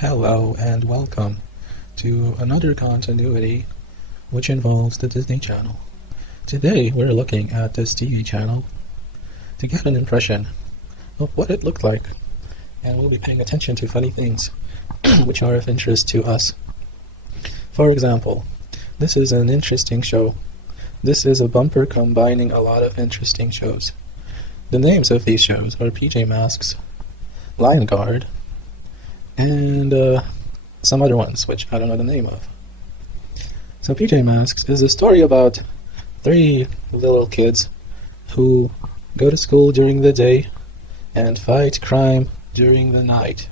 Hello and welcome to another continuity which involves the Disney Channel. Today we're looking at this TV channel to get an impression of what it looked like, and we'll be paying attention to funny things which are of interest to us. For example, this is an interesting show. This is a bumper combining a lot of interesting shows. The names of these shows are PJ Masks, Lion Guard, and some other ones which I don't know the name of. So PJ Masks is a story about three little kids who go to school during the day and fight crime during the night.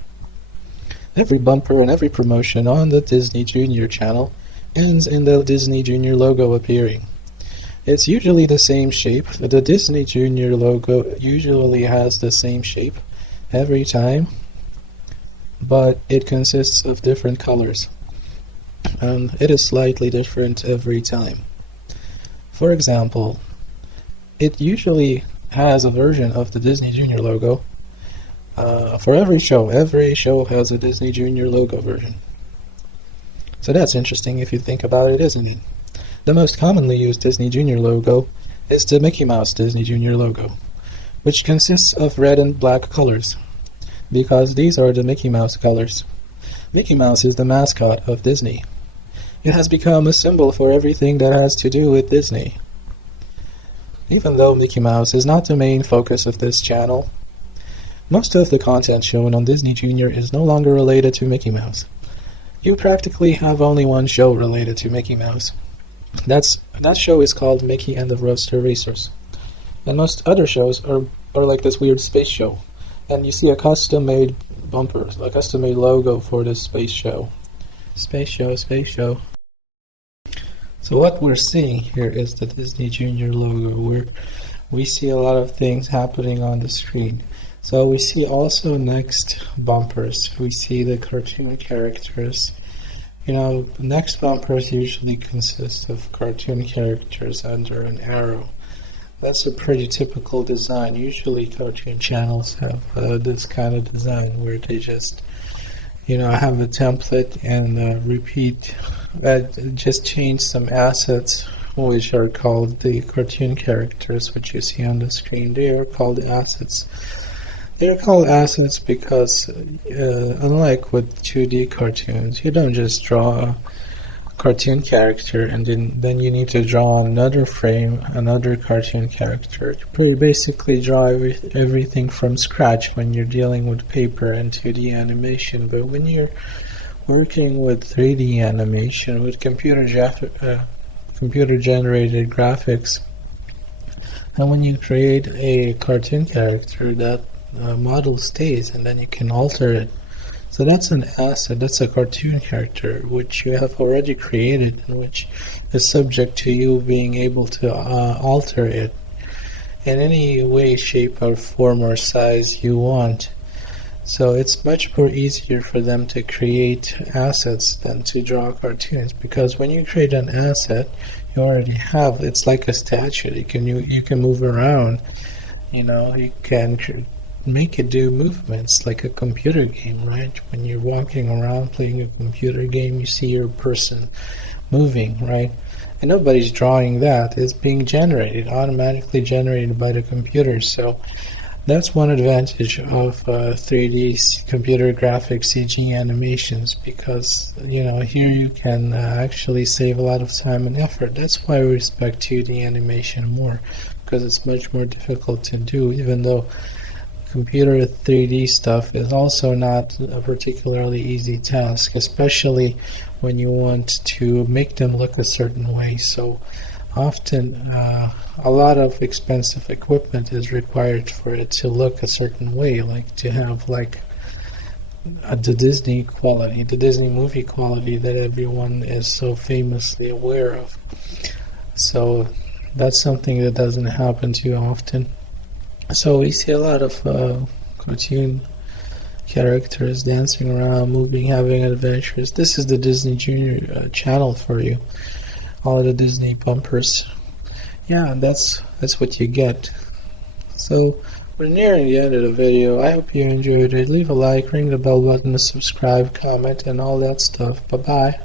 Every bumper and every promotion on the Disney Junior channel ends in the Disney Junior logo appearing. It's usually the same shape. The Disney Junior logo usually has the same shape every time, but it consists of different colors, and it is slightly different every time. For example, it usually has a version of the Disney Junior logo for every show. Every show has a Disney Junior logo version. So that's interesting if you think about it, isn't it? The most commonly used Disney Junior logo is the Mickey Mouse Disney Junior logo, which consists of red and black colors, because these are the Mickey Mouse colors. Mickey Mouse is the mascot of Disney. It has become a symbol for everything that has to do with Disney. Even though Mickey Mouse is not the main focus of this channel, most of the content shown on Disney Junior is no longer related to Mickey Mouse. You practically have only one show related to Mickey Mouse. That show is called Mickey and the Roadster Racers. And most other shows are like this weird space show. And you see a custom-made bumper, a custom-made logo for this space show. Space show, space show. So what we're seeing here is the Disney Junior logo, where we see a lot of things happening on the screen. So we see also next bumpers. We see the cartoon characters. Next bumpers usually consist of cartoon characters under an arrow. That's a pretty typical design. Usually cartoon channels have this kind of design where they just, have a template and repeat, just change some assets which are called the cartoon characters, which you see on the screen. They are called assets. They're called assets because unlike with 2D cartoons, you don't just draw a cartoon character and then you need to draw another frame, another cartoon character. You basically draw everything from scratch when you're dealing with paper and 2D animation. But when you're working with 3D animation, with computer generated graphics, and when you create a cartoon character, that model stays and then you can alter it. So that's an asset, that's a cartoon character which you have already created and which is subject to you being able to alter it in any way, shape or form or size you want. So it's much more easier for them to create assets than to draw cartoons, because when you create an asset, you already have, it's like a statue. You can move around, you can make it do movements like a computer game, right? When you're walking around playing a computer game, you see your person moving, right? And nobody's drawing that. It's being generated, automatically generated by the computer. So that's one advantage of 3D computer graphics CG animations, because here you can actually save a lot of time and effort. That's why we respect 2D animation more, because it's much more difficult to do, even though computer 3D stuff is also not a particularly easy task, especially when you want to make them look a certain way. So often a lot of expensive equipment is required for it to look a certain way, like to have the Disney quality, the Disney movie quality that everyone is so famously aware of. So that's something that doesn't happen too often. So we see a lot of cartoon characters dancing around, moving, having adventures. This is the Disney Junior channel for you. All the Disney bumpers. Yeah, that's what you get. So We're nearing the end of the video. I hope you enjoyed it. Leave a like, ring the bell button to subscribe, comment, and all that stuff. Bye bye.